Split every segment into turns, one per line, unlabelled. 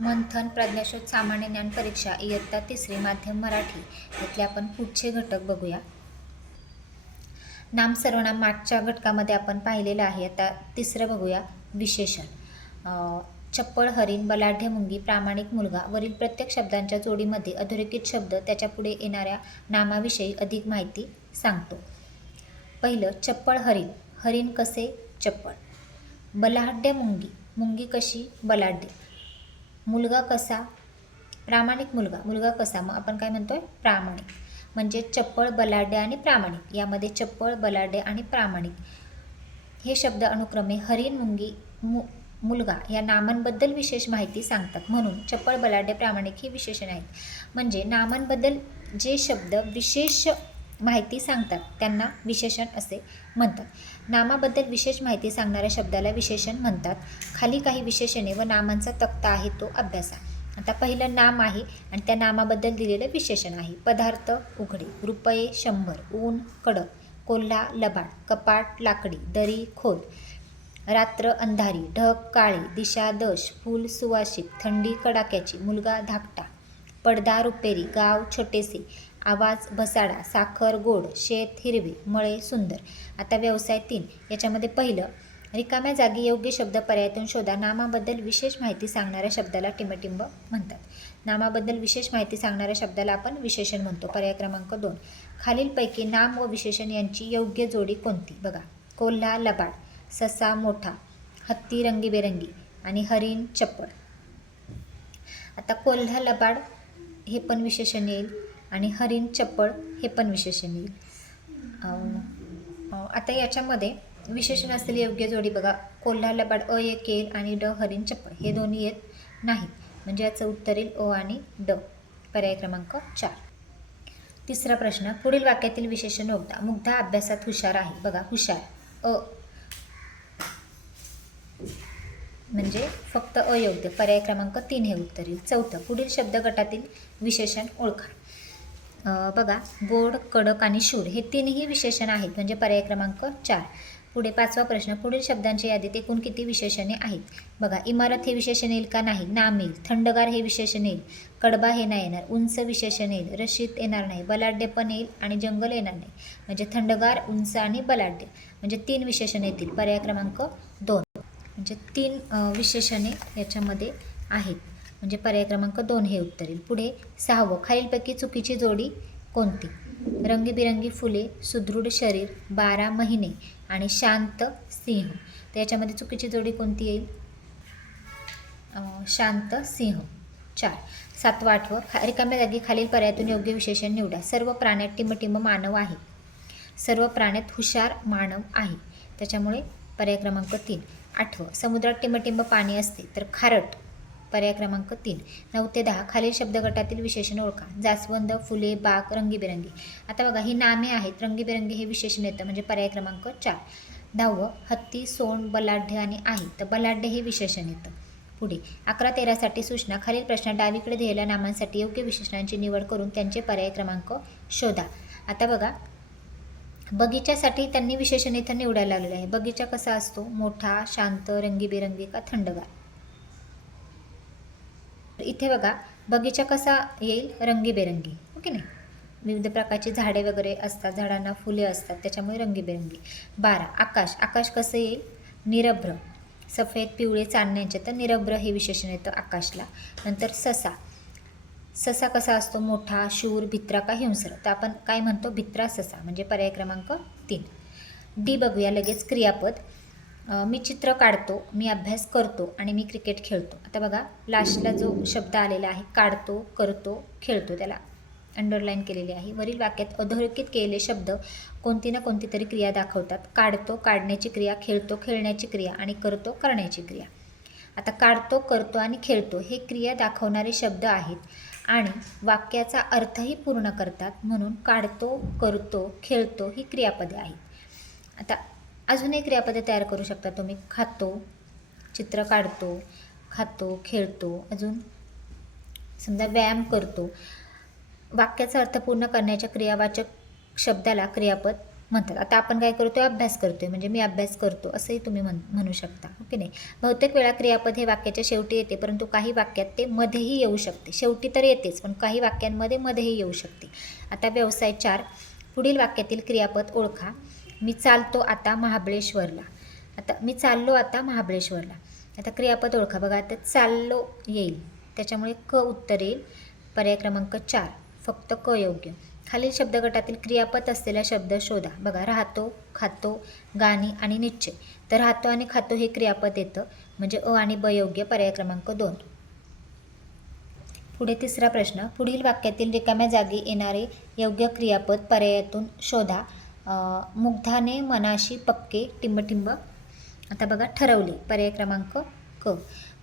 मंथन प्रज्ञाशोध सामान्य ज्ञान परीक्षा इयत्ता तिसरी माध्यम मराठी यातले आपण पुढचे घटक बघूया. नाम सर्वनाम मागच्या घटकामध्ये आपण पाहिलेलं आहे. आता तिसरं बघूया विशेषण. चप्पळ हरिण बलाढ्य मुंगी प्रामाणिक मुलगा वरील प्रत्येक शब्दांच्या जोडीमध्ये अधोरेखित शब्द त्याच्या पुढे येणाऱ्या नामाविषयी अधिक माहिती सांगतो. पहिलं चप्पळ हरिण. हरिण कसे? चप्पळ. बलाढ्य मुंगी. मुंगी कशी? बलाढ्य. मुलगा कसा? प्रामाणिक मुलगा. मुलगा कसा? मग आपण काय म्हणतोय? प्रामाणिक. म्हणजे चप्पळ बलाढ्य आणि प्रामाणिक. यामध्ये चप्पळ बलाढ्य आणि प्रामाणिक. हे शब्द अनुक्रमे हरिण मुंगी मु मुलगा या नामांबद्दल विशेष माहिती सांगतात. म्हणून चप्पळ बलाढ्य प्रामाणिक ही विशेषण आहेत. म्हणजे नामांबद्दल जे शब्द विशेष माहिती सांगतात. त्यांना विशेषण असे म्हणतात. नामाबद्दल विशेष माहिती सांगणाऱ्या शब्दाला विशेषण म्हणतात. खाली काही विशेषणे व नामांचा तक्ता आहे तो अभ्यासा. आता पहिलं नाम आहे आणि त्या नामाबद्दल दिलेलं विशेषण आहे. पदार्थ उघडे रुपये शंभर ऊन कडक कोल्हा लबाड कपाट लाकडी दरी खोल रात्र अंधारी ढग काळे दिशा दश फूल सुवासिक थंडी कडाक्याची मुलगा धाकटा पडदा रुपेरी गाव छोटेसे आवाज भसाडा साखर गोड शेत हिरवे मळे सुंदर. आता व्यवसाय तीन. याच्यामध्ये पहिलं रिकाम्या जागी योग्य शब्द पर्यायातून शोधा. नामाबद्दल विशेष माहिती सांगणाऱ्या शब्दाला टिंबटिंब म्हणतात. नामाबद्दल विशेष माहिती सांगणाऱ्या शब्दाला आपण विशेषण म्हणतो. पर्याय क्रमांक दोन. खालीलपैकी नाम व विशेषण यांची योग्य जोडी कोणती? बघा. कोल्हा लबाड ससा मोठा हत्ती रंगीबेरंगी आणि हरिण चप्पड आता कोल्हा लबाड हे पण विशेषण येईल. आणि हरिण चप्पळ हे पण विशेषण येईल आता याच्यामध्ये विशेषण असलेली योग्य जोडी बघा. कोल्हा लबाड अ एक आणि ड हरिण चप्पळ हे दोन्ही येत नाहीत. म्हणजे याचं उत्तर येईल अ आणि ड. पर्याय क्रमांक चार. तिसरा प्रश्न पुढील वाक्यातील विशेषण ओळखता मुग्धा अभ्यासात हुशार आहे. बघा हुशार. अ. म्हणजे फक्त अयोग्य. पर्याय क्रमांक तीन हे उत्तर येईल. चौथं पुढील शब्दगटातील विशेषण ओळखा. बघा गोड कडक आणि शूर हे तीनही विशेषण आहेत. म्हणजे पर्याय क्रमांक चार. पुढे पाचवा प्रश्न पुढील शब्दांच्या यादीत एकूण किती विशेषणे आहेत? बघा इमारत हे विशेषण येईल का नाही? नाम येईल थंडगार हे विशेषण येईल. कडबा हे नाही येणार. उंच विशेषण येईल. रशीत येणार नाही. बलाढ्य पण येईल आणि जंगल येणार नाही. म्हणजे थंडगार उंच आणि बलाढ्य. म्हणजे तीन विशेषण येतील. पर्याय क्रमांक दोन. म्हणजे तीन विशेषणे याच्यामध्ये आहेत. म्हणजे पर्याय क्रमांक दोन हे उत्तर येईल पुढे सहावं खालीलपैकी चुकीची जोडी कोणती? रंगीबिरंगी फुले सुदृढ शरीर बारा महिने आणि शांत सिंह. तर याच्यामध्ये चुकीची जोडी कोणती येईल? शांत सिंह. चार. सातवं आठवं खा रिकाम्या जागी खालील पर्यायातून योग्य विशेषण निवडा. सर्व प्राण्यात टिमटिम मानव आहे. सर्व प्राण्यात हुशार मानव आहे. त्याच्यामुळे पर्याय क्रमांक तीन. आठवं समुद्रात टिंबटिंब पाणी असते तर खारट. पर्याय क्रमांक तीन. नऊ ते दहा. खालील शब्दगटातील विशेषण ओळखा. जास्वंद फुले बाग रंगीबेरंगी. आता बघा ही नामे आहेत. रंगीबेरंगी हे विशेषण येतं. म्हणजे पर्याय क्रमांक चार. दहावं हत्ती सोंड बलाढ्य आणि आहे. तर बलाढ्य हे विशेषण येतं. पुढे. अकरा तेरासाठी सूचना. खालील प्रश्न डावीकडे दिलेल्या नामांसाठी योग्य विशेषणांची निवड करून त्यांचे पर्याय क्रमांक शोधा. आता बघा. बगीच्यासाठी त्यांनी विशेषण इथं निवडायला लागलेलं आहे. बगीचा कसा असतो? मोठा शांत रंगीबेरंगी का थंडगार? इथे बघा बगीचा कसा येईल? रंगीबेरंगी. ओके नाही विविध प्रकारची झाडे वगैरे असतात झाडांना फुले असतात त्याच्यामुळे रंगीबेरंगी. बारा आकाश. आकाश कसं येईल? निरभ्र. सफेद पिवळे चांदण्यांचे. तर निरभ्र हे विशेषण येतं आकाशला. नंतर ससा. ससा कसा असतो? मोठा शूर भित्रा का हिंसर? तर आपण काय म्हणतो? भित्रा ससा म्हणजे पर्याय क्रमांक तीन. डी बघूया लगेच क्रियापद. मी चित्र काढतो मी अभ्यास करतो आणि मी क्रिकेट खेळतो. आता बघा लास्टला जो शब्द आलेला आहे काढतो करतो खेळतो त्याला अंडरलाईन केलेले आहे. वरील वाक्यात अधोरेखित केलेले शब्द कोणती ना कोणती तरी क्रिया दाखवतात. काढतो काढण्याची क्रिया खेळतो खेळण्याची क्रिया आणि करतो करण्याची क्रिया. आता काढतो करतो आणि खेळतो हे क्रिया दाखवणारे शब्द आहेत आणि वाक्याचा अर्थही पूर्ण करतात म्हणून काढतो करतो खेळतो ही क्रियापदे आहेत. आता अजून एक क्रियापदे तयार करू शकता तुम्ही. खातो चित्र काढतो खातो खेळतो अजून समजा व्यायाम करतो. वाक्याचा अर्थ पूर्ण करण्याच्या क्रियावाचक शब्दाला क्रियापद म्हणतात. आता आपण काय करतो अभ्यास करतोय. म्हणजे मी अभ्यास करतो असंही तुम्ही म्हण म्हणू शकता. ओके नाही? बहुतेक वेळा क्रियापद हे वाक्याच्या शेवटी येते परंतु काही वाक्यात ते मध्येही येऊ शकते. शेवटी तर येतेच पण काही वाक्यांमध्ये मध्येही येऊ शकते. आता व्यवसाय चार. पुढील वाक्यातील क्रियापद ओळखा. मी चालतो आता महाबळेश्वरला. आता मी चाललो आता महाबळेश्वरला. आता क्रियापद ओळखा. बघा आता चाललो येईल. त्याच्यामुळे क उत्तर येईल. पर्याय क्रमांक चार. फक्त क योग्य. खालील शब्दगटातील क्रियापद असलेला शब्द शोधा. बघा राहतो खातो गाणी आणि निश्चय. तर राहतो आणि खातो हे क्रियापद येतं. म्हणजे अ आणि ब योग्य. पर्याय क्रमांक दोन. पुढे तिसरा प्रश्न. पुढील वाक्यातील रिकाम्या जागी येणारे योग्य क्रियापद पर्यायातून शोधा. मुग्धाने मनाशी पक्के टिंबटिंब. आता बघा ठरवले. पर्याय क्रमांक क.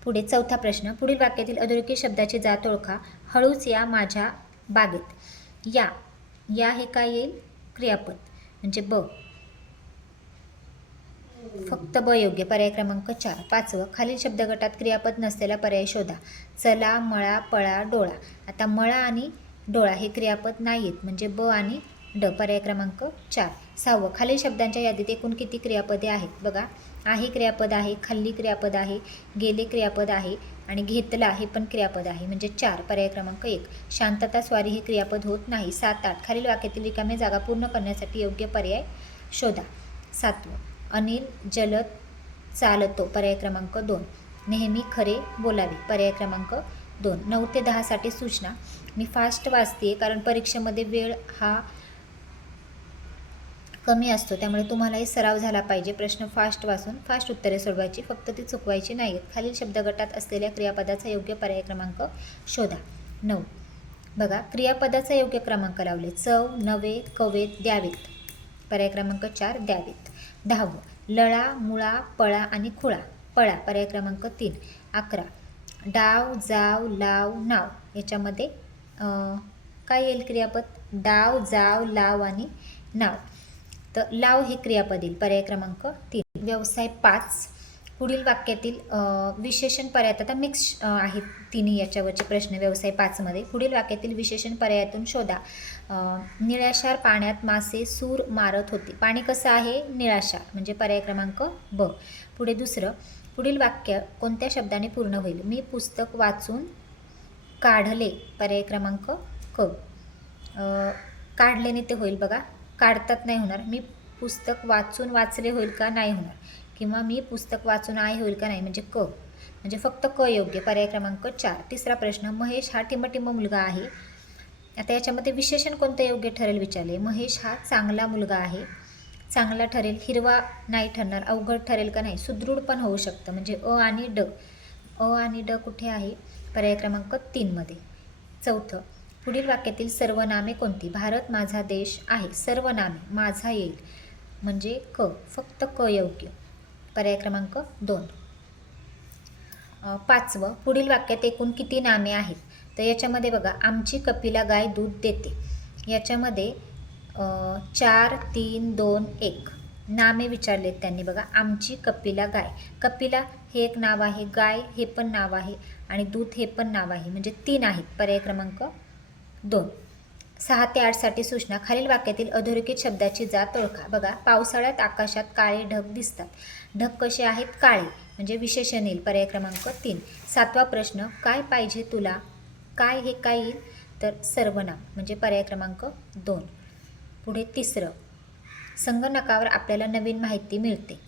पुढे चौथा प्रश्न. पुढील वाक्यातील अधोरेखित शब्दाची जात ओळखा. हळूच या माझ्या बागेत. या. या हे काय येईल? क्रियापद. म्हणजे ब. फक्त ब योग्य. पर्याय क्रमांक चार. पाचवं. खालील शब्दगटात क्रियापद नसलेला पर्याय शोधा. चला मळा पळा डोळा. आता मळा आणि डोळा हे क्रियापद नाही आहेत म्हणजे ब आणि ड पर्याय क्रमांक चार. सहावं खालील शब्दांच्या यादीत एकूण किती क्रियापदे आहेत? बघा. आहे क्रियापद आहे खाल्ली क्रियापद आहे गेले क्रियापद आहे आणि घेतला हे पण क्रियापद आहे. म्हणजे चार पर्याय क्रमांक एक. शांतता स्वारी हे क्रियापद होत नाही. सात आठ. खालील वाक्यातील रिकाम्या जागा पूर्ण करण्यासाठी योग्य पर्याय शोधा. सातवं अनिल जलद चालतो. पर्याय क्रमांक दोन. नेहमी खरे बोलावे. पर्याय क्रमांक दोन. नऊ ते दहासाठी सूचना. मी फास्ट वाचते कारण परीक्षेमध्ये वेळ हा कमी असतो त्यामुळे तुम्हालाही सराव झाला पाहिजे. प्रश्न फास्ट वाचून फास्ट उत्तरे सोडवायची फक्त ती चुकवायची नाहीत. खालील शब्दगटात असलेल्या क्रियापदाचा योग्य पर्याय क्रमांक शोधा. नऊ. बघा क्रियापदाचा योग्य क्रमांक लावले. चव नवे कवेत द्यावेत. पर्याय क्रमांक चार द्यावेत. दहावं. लळा मुळा पळा आणि खुळा. पळा पर्याय क्रमांक तीन. अकरा. डाव जाव लाव नाव. याच्यामध्ये काय येईल क्रियापद? डाव जाव लाव आणि नाव. तर लाव हे क्रियापद. येईल पर्याय क्रमांक तीन. व्यवसाय पाच. पुढील वाक्यातील विशेषण पर्यायात आता मिक्स आहेत तिन्ही याच्यावरचे प्रश्न व्यवसाय पाचमध्ये पुढील वाक्यातील विशेषण पर्यायातून शोधा. निळाशार पाण्यात मासे सूर मारत होते. पाणी कसं आहे? निळाशार म्हणजे पर्याय क्रमांक ब. पुढे दुसरं. पुढील वाक्य कोणत्या शब्दाने पूर्ण होईल? मी पुस्तक वाचून काढले. पर्याय क्रमांक क. काढल्याने ते होईल बघा. काढतात नाही होणार. मी पुस्तक वाचून वाचले होईल का? नाही होणार. किंवा मी पुस्तक वाचून आहे होईल का? नाही. म्हणजे क. म्हणजे फक्त क योग्य. पर्याय क्रमांक चार. तिसरा प्रश्न महेश हा टिंबटिंब मुलगा आहे. आता याच्यामध्ये विशेषण कोणतं योग्य ठरेल विचारले? महेश हा चांगला मुलगा आहे. चांगला ठरेल हिरवा नाही ठरणार अवघड ठरेल का? नाही. सुदृढ पण होऊ शकतं. म्हणजे अ आणि ड. अ आणि ड कुठे आहे? पर्याय क्रमांक तीनमध्ये चौथं. पुढील वाक्यातील सर्वनामे कोणती? भारत माझा देश आहे. सर्वनामे माझा येईल. म्हणजे क फक्त क योग्य. पर्याय क्रमांक दोन. पाचवं. पुढील वाक्यात एकूण किती नामे आहेत? तर याच्यामध्ये बघा आमची कपिला गाय दूध देते. याच्यामध्ये चार तीन दोन एक. नामे विचारलेत त्यांनी बघा आमची कपिला गाय. कपिला हे एक नाव आहे गाय हे पण नाव आहे आणि दूध हे पण नाव आहे. म्हणजे तीन आहेत. पर्याय क्रमांक दोन. सहा ते आठसाठी सूचना. खालील वाक्यातील अधोरेखित शब्दाची जात ओळखा. बघा पावसाळ्यात आकाशात काळे ढग दिसतात. ढग कसे आहेत? काळे म्हणजे विशेषण येईल पर्याय क्रमांक तीन. सातवा प्रश्न काय पाहिजे तुला? काय हे काय येईल? तर सर्वनाम म्हणजे पर्याय क्रमांक दोन. पुढे तिसरं. संगणकावर आपल्याला नवीन माहिती मिळते.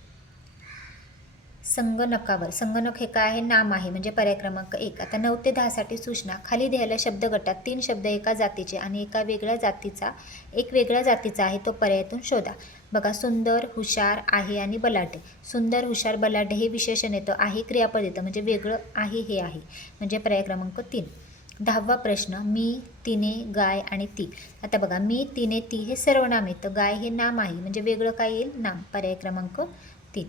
संगणकावर. संगणक हे काय आहे? नाम आहे. म्हणजे पर्याय क्रमांक एक. आता नऊ ते दहासाठी सूचना. खाली द्यायला शब्द गटात तीन शब्द एका जातीचे आणि एका वेगळ्या जातीचा एक वेगळ्या जातीचा आहे तो पर्यायातून शोधा. बघा सुंदर हुशार आहे आणि बलाढ्य. सुंदर हुशार बलाढ्य हे विशेषण येतं. आहे क्रियापद येतं. म्हणजे वेगळं आहे हे आहे. म्हणजे पर्याय क्रमांक तीन. दहावा प्रश्न. मी तिने गाय आणि ती. आता बघा मी तिने ती हे सर्वनाम येतं. गाय हे नाम आहे. म्हणजे वेगळं काय येईल? नाम. पर्याय क्रमांक तीन.